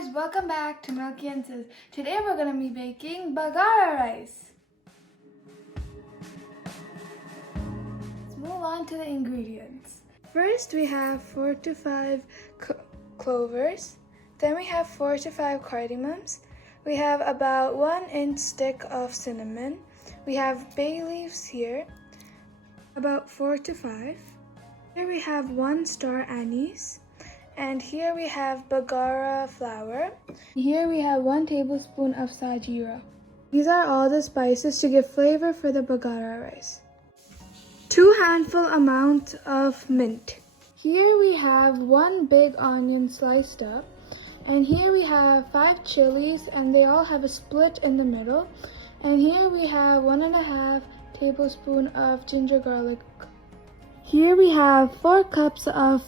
guys, welcome back to Milky and Sis. Today we're going to be making Bagara rice. Let's move on to the ingredients. First we have 4 to 5 clovers. Then we have 4 to 5 cardamoms. We have about 1-inch stick of cinnamon. We have bay leaves here, about 4 to 5. Here we have 1 star anise. And here we have Bagara flour. Here we have 1 tablespoon of sajira. These are all the spices to give flavor for the Bagara rice. 2 handful amount of mint. Here we have 1 big onion sliced up. And here we have 5 chilies, and they all have a split in the middle. And here we have 1.5 tablespoon of ginger garlic. Here we have 4 cups of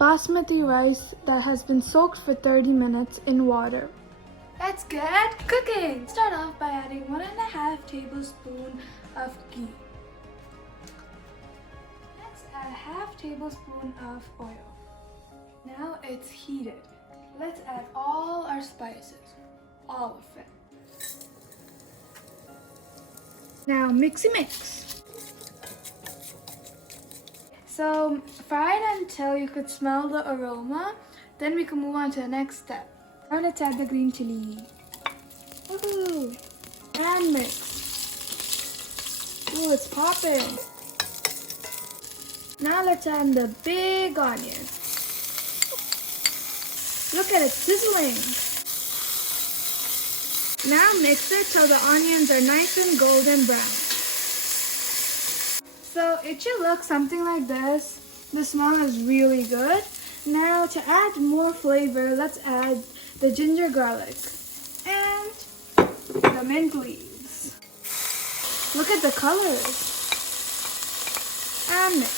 basmati rice that has been soaked for 30 minutes in water. Let's get cooking! Start off by adding 1.5 tablespoon of ghee. Next, add 1/2 tablespoon of oil. Now it's heated. Let's add all our spices, all of it. Now mixy mix. So fry it until you could smell the aroma. Then we can move on to the next step. Now let's add the green chili. Woohoo! And mix. Ooh, it's popping. Now let's add the big onion. Look at it sizzling. Now mix it till the onions are nice and golden brown. So it should look something like this. The smell is really good. Now to add more flavor, let's add the ginger garlic and the mint leaves. Look at the colors. And mix.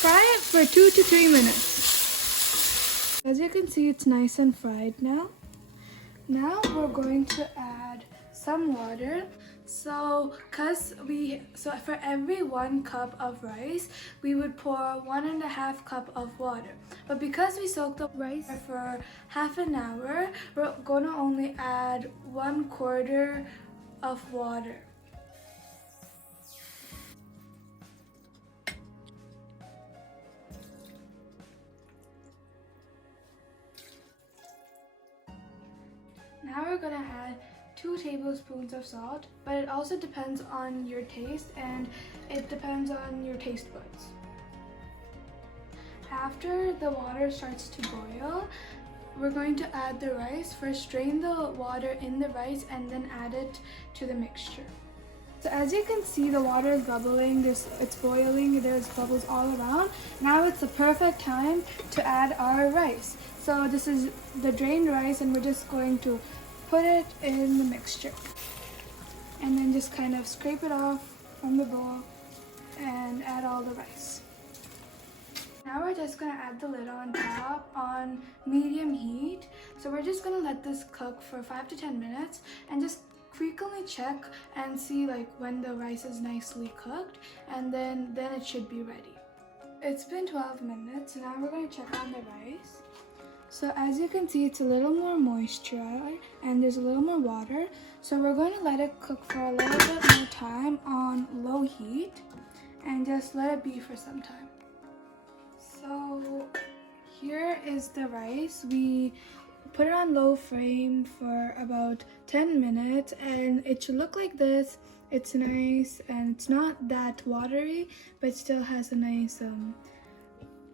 Fry it for 2 to 3 minutes. As you can see, it's nice and fried now. Now we're going to add some water. So for every 1 cup of rice, we would pour 1.5 cup of water. But because we soaked the rice for half an hour, we're going to only add 1/4 of water. Now we're going to add 2 tablespoons of salt, but it also depends on your taste and it depends on your taste buds. After the water starts to boil, we're going to add the rice. First, strain the water in the rice and then add it to the mixture. So as you can see, the water is bubbling, it's boiling, there's bubbles all around. Now it's the perfect time to add our rice. So this is the drained rice and we're just going to put it in the mixture. And then just kind of scrape it off from the bowl and add all the rice. Now we're just going to add the lid on top on medium heat. So we're just going to let this cook for 5 to 10 minutes and just frequently check and see like when the rice is nicely cooked, and then it should be ready. It's been 12 minutes. Now we're going to check on the rice. So as you can see, it's a little more moisture and there's a little more water. So we're going to let it cook for a little bit more time on low heat and just let it be for some time. So here is the rice. We put it on low flame for about 10 minutes and it should look like this. It's nice and it's not that watery, but it still has a nice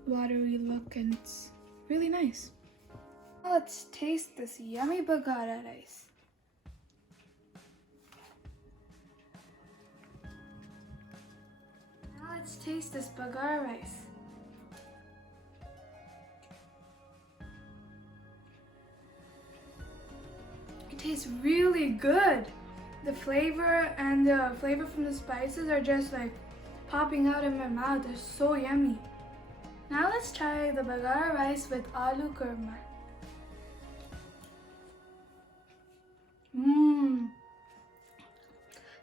watery look and it's really nice. Now let's taste this yummy Bagara rice. Now let's taste this Bagara rice. It tastes really good. The flavor and the flavor from the spices are just like popping out in my mouth. They're so yummy. Now let's try the Bagara rice with aloo kurma.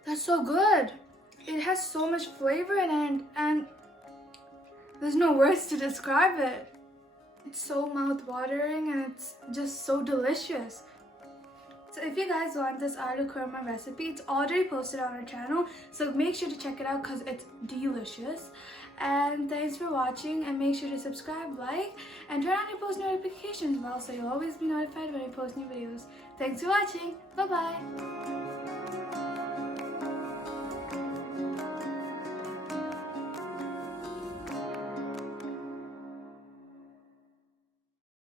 That's so good. It has so much flavor in it and there's no words to describe it. It's so mouth-watering and it's just so delicious. So if you guys want this aloo kurma recipe, it's already posted on our channel, so make sure to check it out because it's delicious. And thanks for watching, and make sure to subscribe, like, and turn on your post notifications bell so you'll always be notified when I post new videos. Thanks for watching. Bye bye.